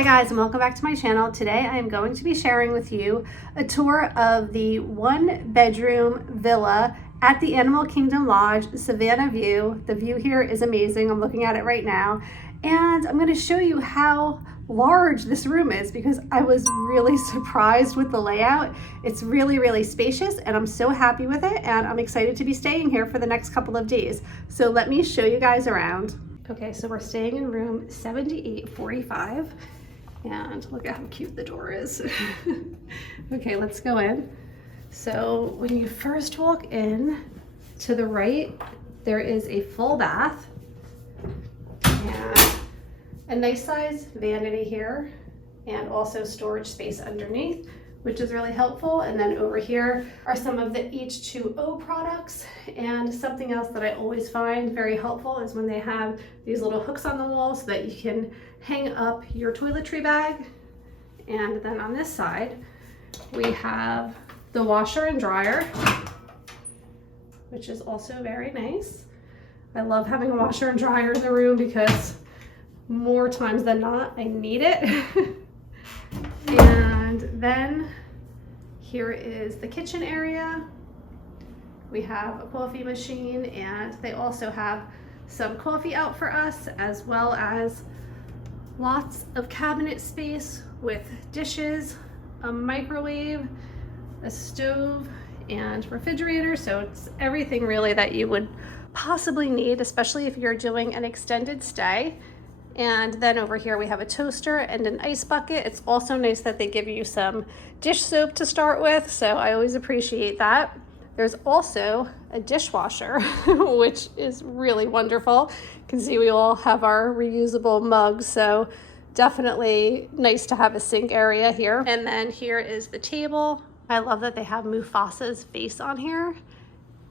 Hi guys, and welcome back to my channel. Today I am going to be sharing with you a tour of the 1-bedroom villa at the Animal Kingdom Lodge, Savanna view. The view here is amazing. I'm looking at it right now. And I'm going to show you how large this room is because I was really surprised with the layout. It's really spacious and I'm so happy with it, and I'm excited to be staying here for the next couple of days. So let me show you guys around. Okay, so we're staying in room 7845. And look at how cute the door is. Okay, let's go in. So when you first walk in, to the right, there is a full bath and a nice size vanity here, and also storage space underneath, which is really helpful. And then over here are some of the H2O products. And something else that I always find very helpful is when they have these little hooks on the wall so that you can hang up your toiletry bag. And then on this side, we have the washer and dryer, which is also very nice. I love having a washer and dryer in the room because more times than not, I need it. And then here is the kitchen area. We have a coffee machine, and they also have some coffee out for us, as well as lots of cabinet space with dishes, a microwave, a stove, and refrigerator. So it's everything really that you would possibly need, especially if you're doing an extended stay. And then over here we have a toaster and an ice bucket. It's also nice that they give you some dish soap to start with, so I always appreciate that. There's also a dishwasher, which is really wonderful. You can see we all have our reusable mugs, so definitely nice to have a sink area here. And then here is the table. I love that they have Mufasa's face on here,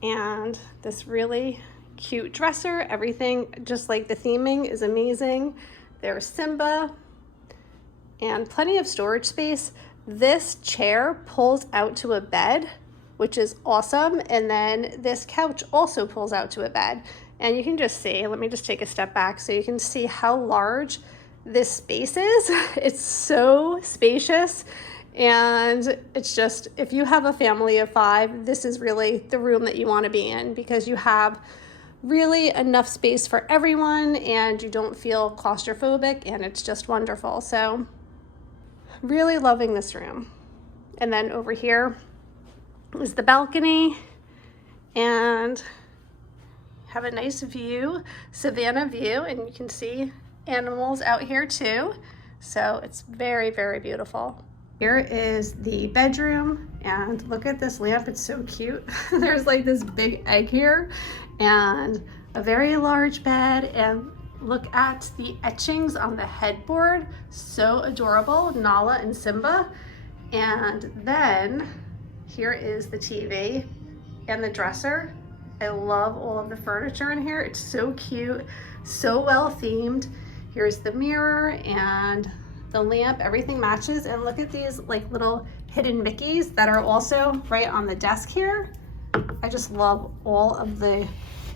and this really cute dresser. Everything, just like the theming, is amazing. There's Simba and plenty of storage space. This chair pulls out to a bed, which is awesome. And then this couch also pulls out to a bed. And you can just see, let me just take a step back so you can see how large this space is. It's so spacious. And it's just, if you have a family of 5, this is really the room that you want to be in, because you have really enough space for everyone and you don't feel claustrophobic, and it's just wonderful. So really loving this room. And then over here is the balcony, and have a nice view, Savanna view, and you can see animals out here too. So it's very beautiful. Here is the bedroom, and look at this lamp, it's so cute. There's like this big egg here and a very large bed, and look at the etchings on the headboard, so adorable, Nala and Simba. And then here is the TV and the dresser. I love all of the furniture in here. It's so cute, so well themed. Here's the mirror and the lamp, everything matches. And look at these like little hidden Mickeys that are also right on the desk here. I just love all of the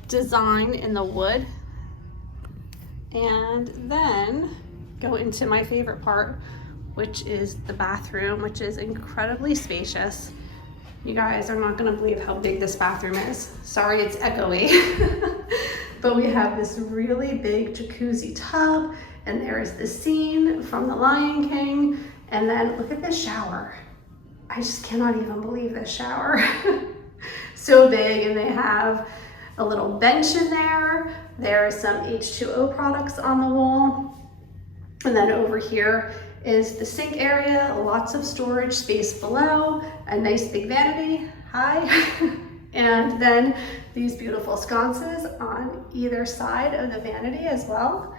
design in the wood. And then go into my favorite part, which is the bathroom, which is incredibly spacious. You guys are not gonna believe how big this bathroom is. Sorry, it's echoey. But we have this really big jacuzzi tub, and there is the scene from The Lion King. And then look at this shower. I just cannot even believe this shower. So big, and they have a little bench in there. There are some H2O products on the wall. And then over here is the sink area, lots of storage space below, a nice big vanity, hi. And then these beautiful sconces on either side of the vanity as well.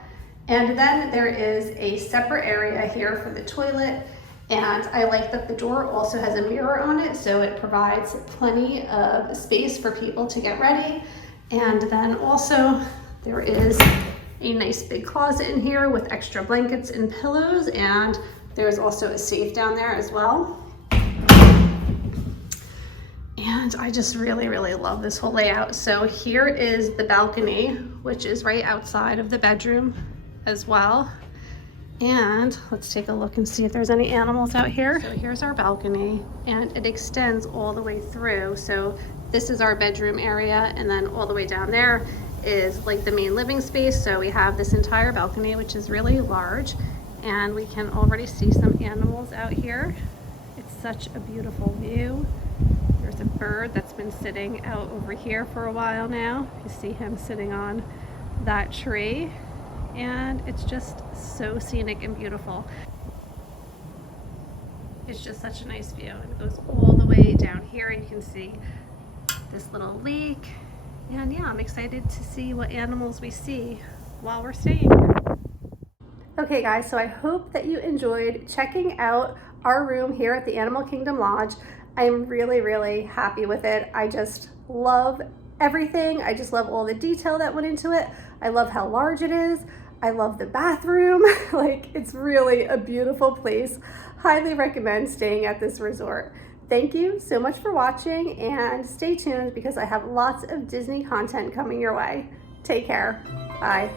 And then there is a separate area here for the toilet. And I like that the door also has a mirror on it, so it provides plenty of space for people to get ready. And then also there is a nice big closet in here with extra blankets and pillows, and there's also a safe down there as well. And I just really love this whole layout. So here is the balcony, which is right outside of the bedroom as well. And let's take a look and see if there's any animals out here. So here's our balcony, and it extends all the way through. So this is our bedroom area, and then all the way down there is like the main living space. So we have this entire balcony, which is really large, and we can already see some animals out here. It's such a beautiful view. There's a bird that's been sitting out over here for a while now. You see him sitting on that tree. And it's just so scenic and beautiful. It's just such a nice view. And it goes all the way down here, and you can see this little lake. And yeah, I'm excited to see what animals we see while we're staying here. Okay guys, so I hope that you enjoyed checking out our room here at the Animal Kingdom Lodge. I'm really, really happy with it. I just love everything. I just love all the detail that went into it. I love how large it is. I love the bathroom. Like, it's really a beautiful place. Highly recommend staying at this resort. Thank you so much for watching, and stay tuned because I have lots of Disney content coming your way. Take care. Bye.